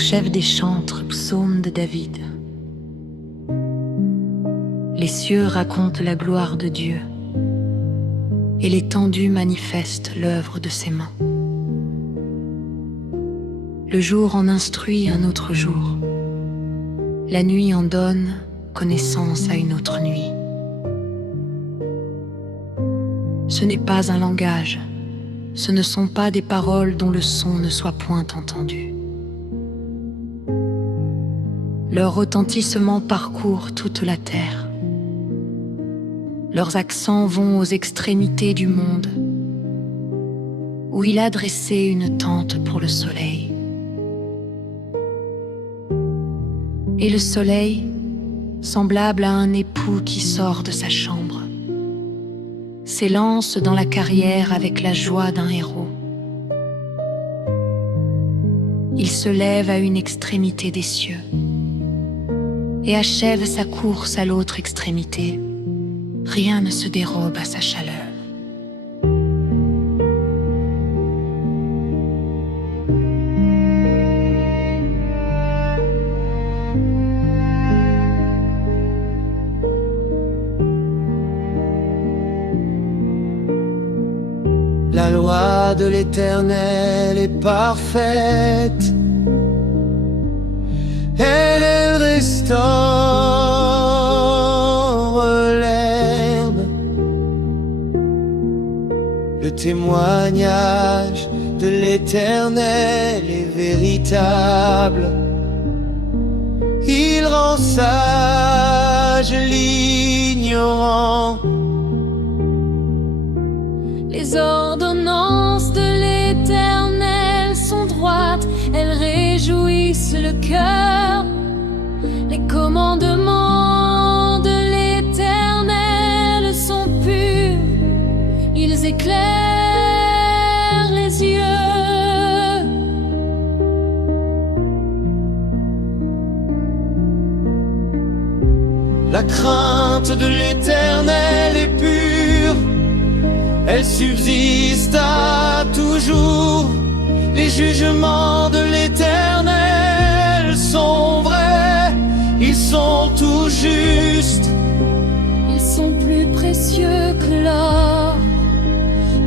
chef des chantres, psaume de David. Les cieux racontent la gloire de Dieu, et l'étendue manifeste l'œuvre de ses mains. Le jour en instruit un autre jour, la nuit en donne connaissance à une autre nuit. Ce n'est pas un langage, ce ne sont pas des paroles dont le son ne soit point entendu. Leur retentissement parcourt toute la terre. Leurs accents vont aux extrémités du monde, où il a dressé une tente pour le soleil. Et le soleil, semblable à un époux qui sort de sa chambre, s'élance dans la carrière avec la joie d'un héros. Il se lève à une extrémité des cieux et achève sa course à l'autre extrémité. Rien ne se dérobe à sa chaleur. La loi de l'Éternel est parfaite, elle restaure l'herbe. Le témoignage de l'Éternel est véritable, il rend sage l'ignorant. Les ordonnances de l'Éternel sont droites, elles réjouissent le cœur. Les commandements de l'Éternel sont purs, ils éclairent les yeux. La crainte de l'Éternel est pure, elle subsiste à toujours. Les jugements de l'Éternel sont vrais, ils sont tout justes. Ils sont plus précieux que l'or,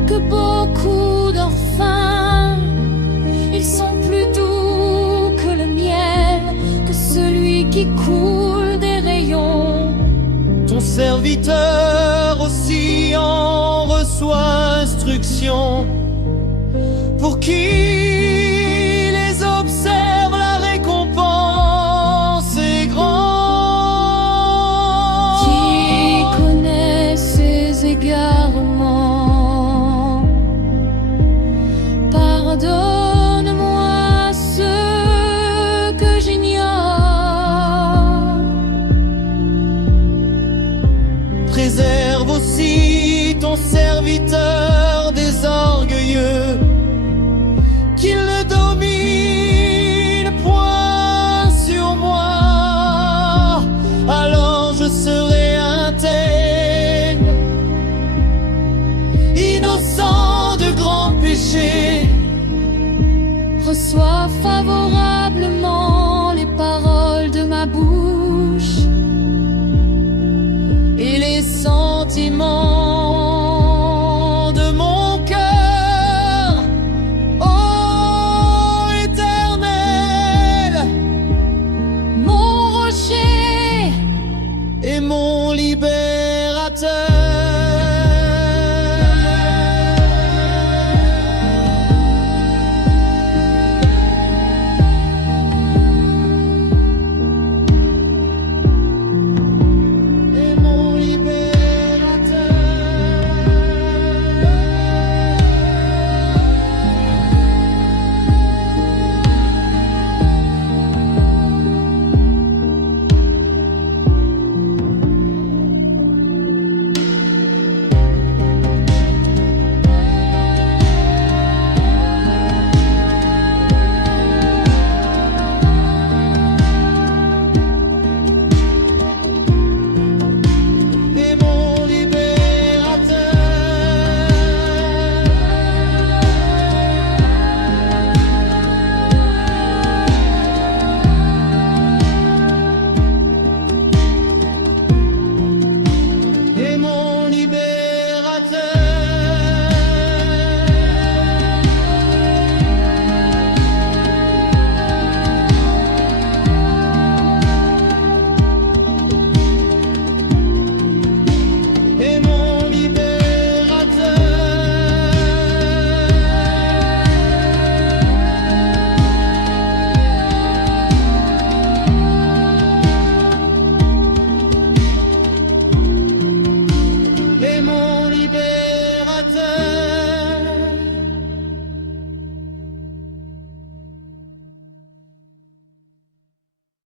que beaucoup d'orphins. Ils sont plus doux que le miel, que celui qui coule des rayons. Ton serviteur aussi en reçoit instruction. Pour qui les observe, la récompense est grande. Qui connaît ses égarements? Pardonne-moi ceux que j'ignore. Préserve aussi ton serviteur des orgueilleux, qu'il ne domine point sur moi, alors je serai intègre, innocent de grands péchés. Reçois favorablement les paroles de ma bouche et les sentiments